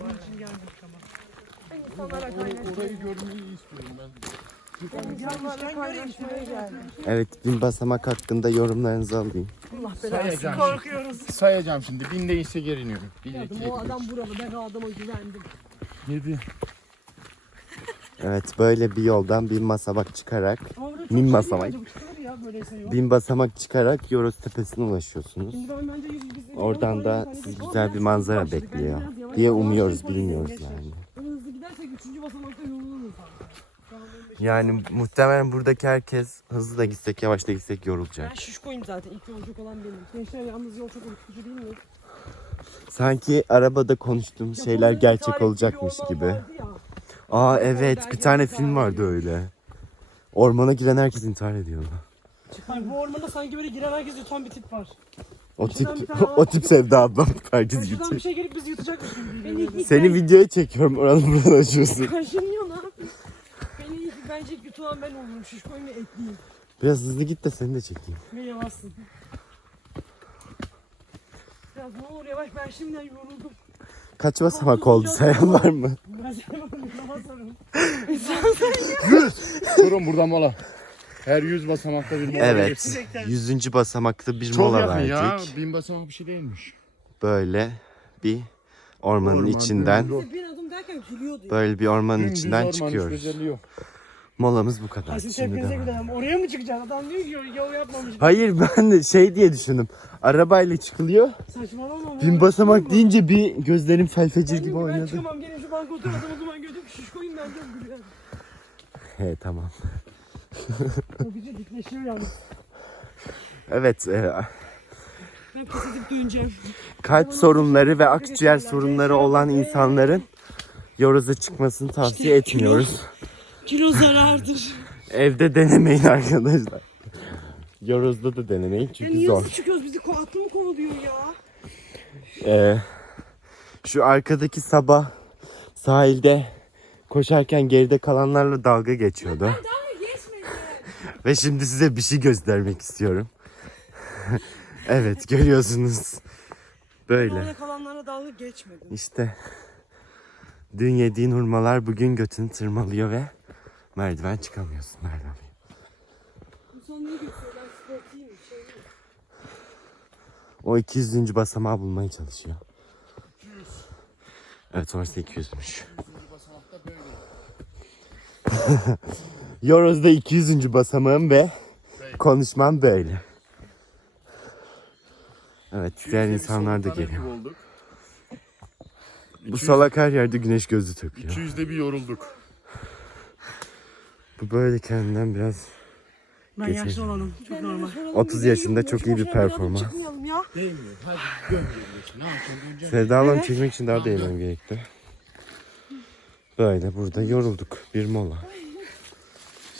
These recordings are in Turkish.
bunun için gelmedik ama. Ben insanlarla kaynaşmaya, Orayı görmeyi istiyorum ben. insanlarla kaynaşmaya geldim. Evet bin basamak hakkında yorumlarınızı alayım. Allah Sayacağım. belasını korkuyoruz. Sayacağım şimdi. Bin değilse geri iniyorum. Bir, iki, Adam, o adam buralı ben o adama güvendim. Yedi. Evet böyle bir yoldan bin basamak çıkarak Min basamak. Yol. bin basamak çıkarak Yoros Tepesi'ne ulaşıyorsunuz. Oradan da sizi güzel bir manzara bekliyor diye umuyoruz bilmiyoruz yani. Hızlı gidersek üçüncü basamakta yoruluruz Yani muhtemelen buradaki herkes hızlı da gitsek yavaş da gitsek yorulacak. Ben şişkoyum zaten. İlk yolculuk olan benim. Gençler yalnız yol çok ürkütücü değil mi? Sanki arabada konuştuğum şeyler gerçek olacakmış gibi. Aa evet bir tane film vardı öyle. Ormana giren herkes intihar ediyordu. Bak bu ormanda sanki böyle giren herkes yutan bir tip var. O tip Şuradan bir tane o tip sevda ablam herkes Şuradan bir yutuyor. şey gelip bizi yutacakmış gibi. Beni ilk Seni videoya çekiyorum oradan buradan açıyorsun. Kaşınıyor lan. Beni ilk bence yutulan ben olurum. Şişkoyum ve etliyim. Biraz hızlı git de seni de çekeyim. Beni yavaşsın. Biraz ne olur yavaş ben şimdiden yoruldum. Kaç basamak oldu sayan var mı? Ben sana yavaşlarım. Durun burada mola. Her yüz basamakta bir mola Evet. verirsin. Yüzüncü basamakta bir Çok mola yakın verdik. ya. Bin basamak bir şey değilmiş. Böyle bir ormanın Orman, içinden dümdüz Bir adım derken gülüyordu ya. böyle bir ormanın Dümdüz içinden orman, hiç çıkıyoruz. özelliği yok. Molamız bu kadar. Ha siz Şimdi tepkinize devam. gidelim. Oraya mı çıkacaksın? Adam diyor ki yol, yapmamış. Hayır ben de şey diye düşündüm. Arabayla çıkılıyor. Saçmalama. Bin basamak deyince bir gözlerim felfecir gibi ben oynadı. çıkamam gelin şu banka otur adam o zaman gördüm şişkoyum ben diyorum gülüyor. He tamam. Gece dikleşiyor yalnız. Evet e, Ben pes edip döneceğim. kalp sorunları ve akciğer sorunları olan insanların Yoroz'a çıkmasını tavsiye İşte kilo. etmiyoruz. Kilo zarardır. Evde denemeyin arkadaşlar. Yoroz'da da denemeyin Ya çünkü niye zor. hızlı çıkıyoruz bizi ko aklı mı kovalıyor ya? Ee, şu arkadaki sabah sahilde koşarken geride kalanlarla dalga geçiyordu. Ve şimdi size bir şey göstermek istiyorum. evet görüyorsunuz. Böyle. Orada kalanlara dalga geçmedim. İşte dün yediğin hurmalar bugün götünü tırmalıyor ve merdiven çıkamıyorsun merdiven. Bu son sportiyim. Şey. O 200. basamağı bulmaya çalışıyor. Evet orası 200'müş. Yoroz'da 200. basamağım ve konuşmam böyle. Evet diğer insanlar da geliyor. Olduk. Bu salak her yerde güneş gözü takıyor. 200'de bir yorulduk. Bu böyle kendinden biraz Ben Geçelim. yaşlı olanım. Çok normal. 30 yaşında çok iyi bir performans. Çıkmayalım ya. Değmiyor. Hadi gömüyorsun. Ne yapacaksın? Döneceksin. Sevda Hanım Evet. çekmek için daha da eğlenmem gerekti. Böyle burada yorulduk. Bir mola.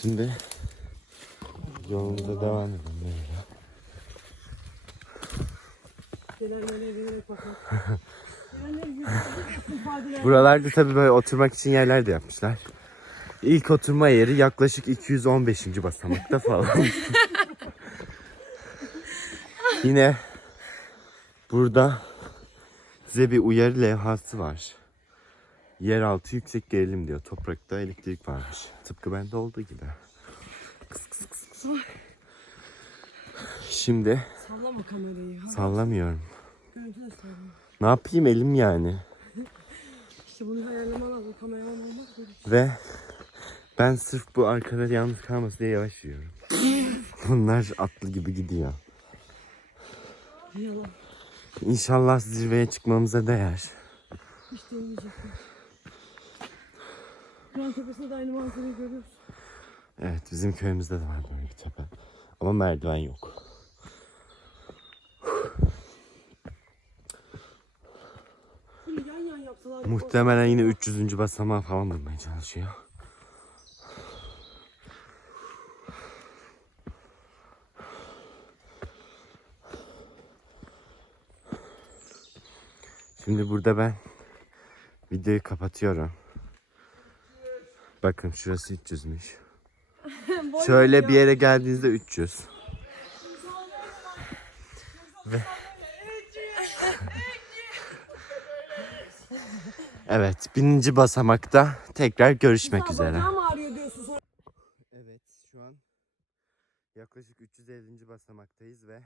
Şimdi yolumuza devam edelim. Böyle. Buralarda tabii böyle oturmak için yerler de yapmışlar. İlk oturma yeri yaklaşık 215. basamakta falan. Yine burada size bir uyarı levhası var. Yeraltı yüksek gerilim diyor. Toprakta elektrik varmış. Tıpkı bende olduğu gibi. Kıs kıs kıs kıs. Şimdi Sallama kamerayı. sallamıyorum. Görüntü de sallama. Ne yapayım elim yani. İşte bunu ayarlaman lazım. Kameraman olmak böyle. Ve ben sırf bu arkadaş yalnız kalmasın diye yavaş yürüyorum. Bunlar atlı gibi gidiyor. Yalan. İnşallah zirveye çıkmamıza değer. Hiç deneyecektim. Şu an tepesinde de aynı manzarayı görüyoruz. Evet bizim köyümüzde de var böyle bir tepe. Ama merdiven yok. Bunu yan yan yapsalar. Muhtemelen yine 300. basamağı falan bulmaya çalışıyor. Şimdi burada ben videoyu kapatıyorum. Bakın şurası 300'müş. Şöyle bir yere geldiğinizde 300. Ve Evet bininci basamakta tekrar görüşmek üzere. Evet şu an yaklaşık 350. basamaktayız ve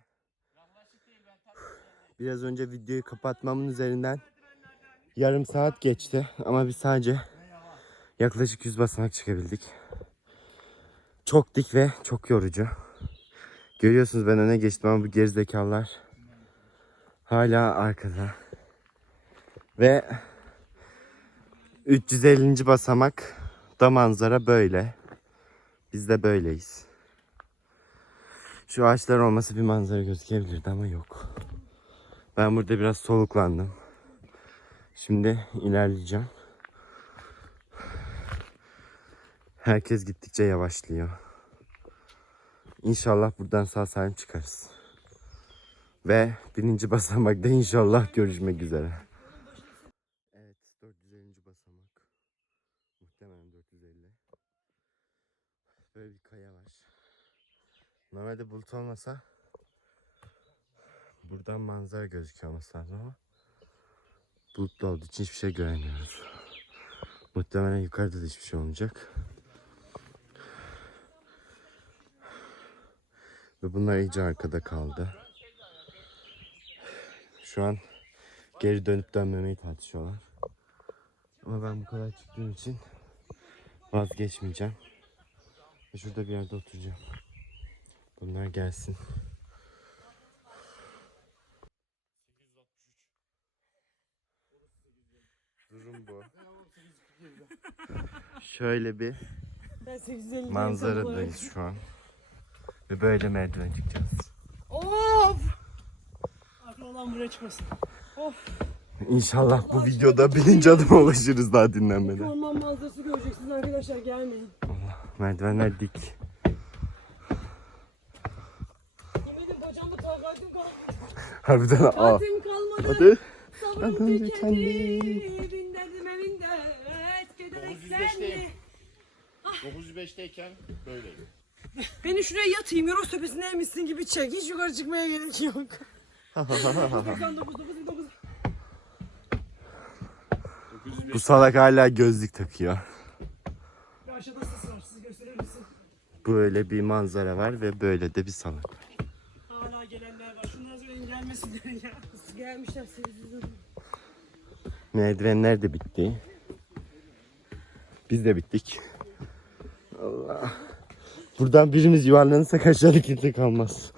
biraz önce videoyu kapatmamın üzerinden yarım saat geçti ama biz sadece yaklaşık 100 basamak çıkabildik. Çok dik ve çok yorucu. Görüyorsunuz ben öne geçtim ama bu gerizekalılar hala arkada. Ve 350. basamak da manzara böyle. Biz de böyleyiz. Şu ağaçlar olmasa bir manzara gözükebilirdi ama yok. Ben burada biraz soluklandım. Şimdi ilerleyeceğim. Herkes gittikçe yavaşlıyor. İnşallah buradan sağ salim çıkarız. Ve birinci basamakta inşallah görüşmek üzere. Evet 450. basamak. Muhtemelen 450. Böyle bir kaya var. Normalde bulut olmasa buradan manzara gözüküyor olması lazım ama bulutlu olduğu için hiçbir şey göremiyoruz. Muhtemelen yukarıda da hiçbir şey olmayacak. Ve bunlar iyice arkada kaldı. Şu an geri dönüp dönmemeyi tartışıyorlar. Ama ben bu kadar çıktığım için vazgeçmeyeceğim. Ve şurada bir yerde oturacağım. Bunlar gelsin. Durum bu. Şöyle bir Ben 850 manzaradayız şu an. Ve böyle merdiven çıkacağız. Of! Aklı olan buraya çıkmasın. Of! İnşallah bu videoda birinci adıma ulaşırız daha dinlenmeden. Orman manzarası göreceksiniz arkadaşlar gelmeyin. Merdivenler dik. Yemedim bacağımda takatim kalmadı. Harbiden aa. Takatim kalmadı. Hadi. Sabrım Hadi, tükendi. Binlerdim evinde. Eskiden 905'teyim. 905'teyken böyleydi. Beni şuraya yatayım. Yoros tepesine emişsin gibi çek. Hiç yukarı çıkmaya gerek yok. 99, 99. Bu salak hala gözlük takıyor. Aşağıda sis var. Siz gösterir misin? Böyle bir manzara var ve böyle de bir salak. Hala gelenler var. Şunlar söyleyin gelmesinler ya. Gelmişler 800 Merdivenler de bitti. Biz de bittik. Allah. Buradan birimiz yuvarlanırsak aşağıda kimse kalmaz.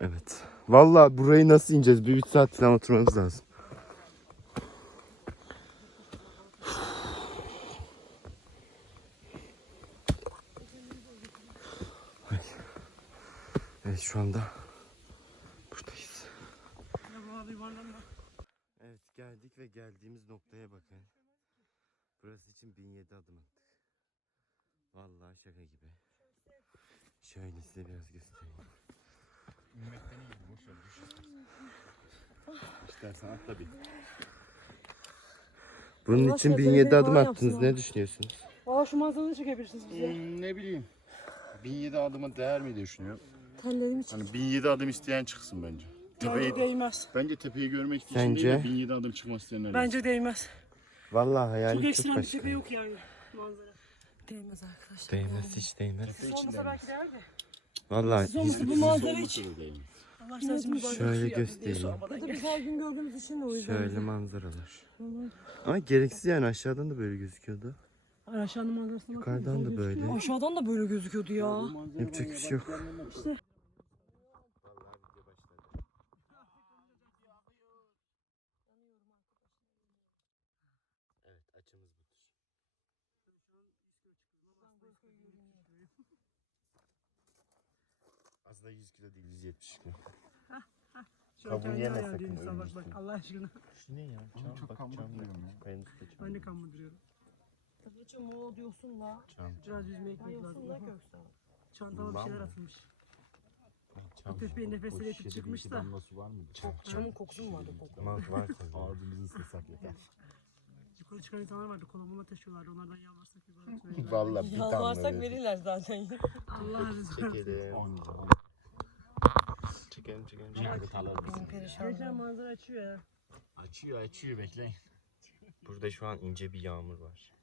Evet. Vallahi burayı nasıl ineceğiz? Bir 3 saat falan oturmamız lazım. Evet şu anda buradayız. Evet geldik ve geldiğimiz noktaya bakın. Burası için 1007 adım attık. Vallahi şaka gibi. Şöyle size biraz göstereyim. İstersen atla bir. Bunun Allah için aşkına 1007 telefon adım falan attınız. yapsın Ne düşünüyorsunuz? Valla şu manzarayı çekebilirsiniz bize. Hmm, ne bileyim. 1007 adıma değer mi diye düşünüyorum. Tellerim için. Hani 1007 adım isteyen çıksın bence. Bence Tepeyi, değmez. bence tepeyi görmek için Sence? değil de 1007 adım çıkmak isteyenler. Bence değmez. Vallahi Çok hayalim çok, ekstrem bir başka. tepe yok yani manzara. Değmez arkadaşlar. Değmez hiç değmez. Siz olmasa belki değer de. Vallahi Siz olmasa bu manzara hiç. Allah. Şöyle göstereyim. Gün gördüğümüz için o yüzden. Şöyle manzaralar. Ama gereksiz yani aşağıdan da böyle gözüküyordu. Ay aşağının manzarasına Yukarıdan da böyle. Aşağıdan da böyle gözüküyordu ya. Yapacak bir şey yok. İşte. Aslında 100 kilo değil 170 kilo. Kabuğu yeme sakın ölmüşsün. bak Allah aşkına. Şu ne ya? Çam çok bak çam bırakıyorum yapmış. Kayanın üstünde çam. Ben de kan mıdırıyorum. Tabii mo diyorsun la. Çam. Biraz yüzme ekmek lazım. la kökten. Çantama bir şeyler mı? atılmış. Çam. Tepeye nefesleri yetip çıkmış da. var mı? Çamın kokusu mu vardı koku? Var tabii. Ağzımızı ıslasak yeter. Yukarı çıkan insanlar vardı kolamama taşıyorlardı onlardan yalvarsak bir. Valla bir Yalvarsak damla verir. verirler zaten. Allah razı olsun. Çekelim. Çek gelince gelince. Yakıt alırız. Gerçekten manzara açıyor ya. Açıyor açıyor bekleyin. Burada şu an ince bir yağmur var.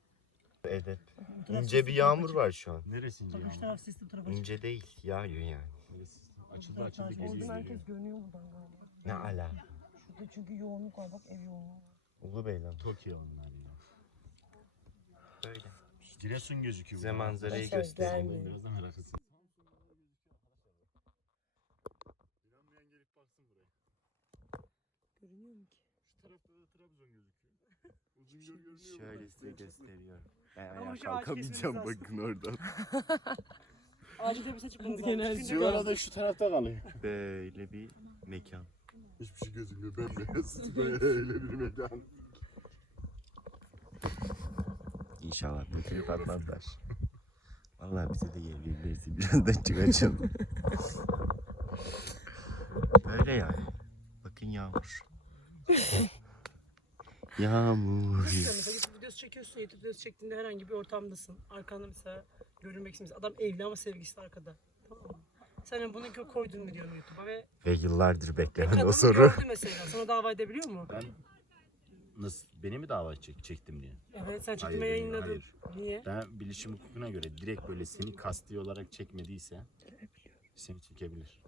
Edep. İnce bir yağmur var şu an. Neresince Üç ya? taraf sisli tarafa İnce değil, yağıyor yani. Neresi? Açıldı açıldı çıkıyor. geliyor Oradan geliyor. herkes görünüyor buradan galiba. Ne ala? Şurada çünkü yoğunluk var bak ev yoğunluğu. var. Ulu Beylan. Tokyo onlar ya. Böyle. Giresun gözüküyor. Size manzarayı göstereyim. vermiyor. Biraz da merak etsin. Görünüyor mu ki? Şu tarafta da Trabzon gözüküyor. Uzun göl görünüyor. Şöyle size gösteriyorum. Ben Ama ayağa şu ağaç kalkamayacağım bakın oradan. Ağacın tepesine çıkmamız Genel lazım. Şu arada şu tarafta kalıyor. Böyle bir mekan. Hiçbir şey gözükmüyor. Bembeyaz. Böyle bir mekan. İnşallah klip atmazlar. Vallahi bize de verirlerse birazdan çıkacağım. Böyle yani. Bakın yağmur. yağmur. Mesela YouTube videosu çekiyorsun, YouTube videosu çektiğinde herhangi bir ortamdasın. Arkanda mesela görünmek istiyorsun. Adam evli ama sevgilisi arkada. Tamam mı? Sen de bunu koydun mu diyorum YouTube'a ve Ve yıllardır beklenen kadın o soru. gördü mesela. Sana dava edebiliyor mu? Ben nasıl beni mi dava çek, çektim diye. Evet sen Hayır, çekime yayınladın. hayır. Niye? Ben bilişim hukukuna göre direkt böyle seni kasti olarak çekmediyse seni çekebilir.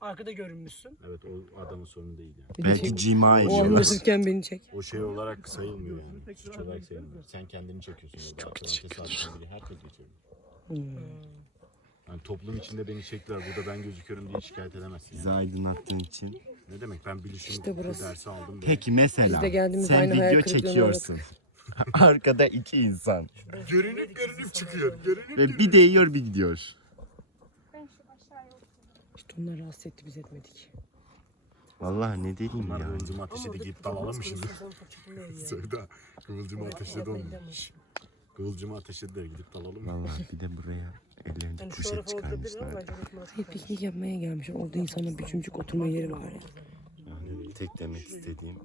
Arkada görünmüşsün. Evet o adamın sorunu değil yani. Belki cima O ediyorlar. beni çek. O şey olarak sayılmıyor yani. Suç olarak sayılmıyor. Sen kendini çekiyorsun tesadüfen biri herkes geçiyor. Yani toplum içinde beni çektiler. Burada ben gözüküyorum diye şikayet edemezsin. Bizi Yani. aydınlattığın için. Ne demek ben bilişim İşte burası. dersi aldım. ve Peki mesela Biz de geldiğimiz sen aynı hayal video kırıklığına çekiyorsun. Arkada iki insan. Görünüp görünüp çıkıyor. Görünüp Ve bir değiyor bir gidiyor. İşte onlar rahatsız etti biz etmedik. Vallahi ne diyeyim Bunlar ya. kıvılcım ateşi de gidip dalalım mı şimdi? Söyle kıvılcım ateşi de olmuş. Kıvılcım ateşi de gidip dalalım mı? Vallahi bir de buraya ellerinde Yani poşet çıkarmışlar. Hayır piknik yapmaya gelmişim. Orada insanın bir cümcük oturma yeri var ya. Yani tek demek istediğim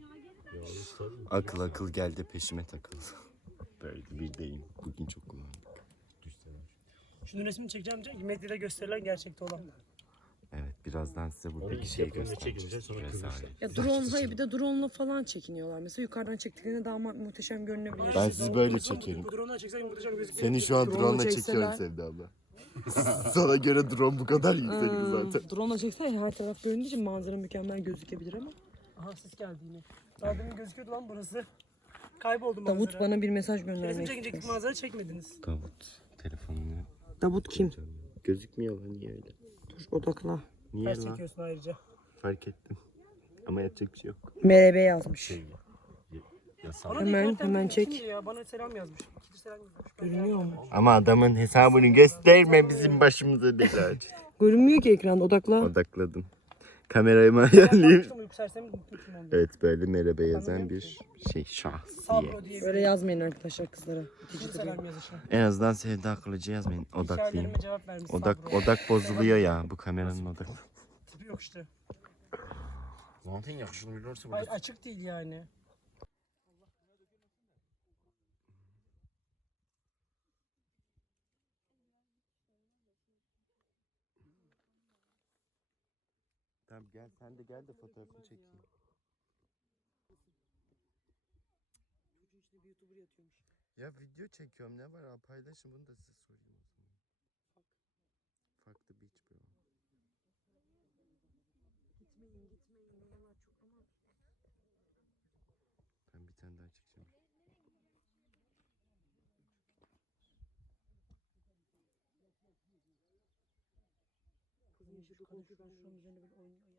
akıl akıl geldi peşime takıldı. Böyle bir deyim. Bugün çok kullandım. Şunun resmini çekeceğim. Medyada gösterilen gerçekte olan. Evet birazdan size buradaki ilk şeyi yapımda göstereceğim. çekilecek, sonra Rezalet. kırmışlar. Ya drone hayır bir de drone'la falan çekiniyorlar. Mesela yukarıdan çektiklerinde daha mu- muhteşem görünebilir. Ben sizi böyle çekerim. Bu drone'u çeksen muhteşem gözüküyor. Seni şu an Drone'la çekseler- çekiyorum Sevda abla. Sana göre drone bu kadar yüksek mi zaten? Drone'la çeksen her taraf göründüğü için manzara mükemmel gözükebilir ama. Aha ses geldi yine. Daha demin gözüküyordu lan burası. Kayboldu manzara. Davut bana bir mesaj Resim göndermek çekince istiyor. manzara çekmediniz. Davut telefonunu Davut kim? gözükmüyor lan niye öyle? Dur odakla. Niye Ters lan? çekiyorsun ayrıca. Fark ettim. Ama yapacak bir şey yok. MRB yazmış. Şey, ya, yasal. Bana Hemen- internetten hemen çek. Ya. Bana selam yazmış. İkinci selam yazmış. Ben Görünüyor mu? Ama adamın hesabını gösterme bizim başımıza bela. Görünmüyor ki ekranda odakla. Odakladım. Kamerayı mı ayarlayayım? Bakmıştım uyku sersemi unutmuşum onu. Evet böyle merhaba yazan bir şey şahsiye. Sabro diye Böyle yazmayın arkadaşlar kızlara. ikinci İtici duruyor. selam yazışı. En azından Sevda Kılıcı yazmayın. Odaklıyım. Hikayelerime cevap vermiş Odak, Sabro. odak bozuluyor ya bu kameranın odak. Tipi yok işte. Zaten yakışını biliyorsa Ay, burada. açık değil yani. Gel sen de gel de fotoğrafını çekeyim. Ya video çekiyorum ne var abi paylaşın bunu da size sorayım o zaman. Fuck the beach bro. Ben bir tane daha çekeceğim. Kızım yeşil korkuyor ben şuranın üzerine böyle oynuyor ya.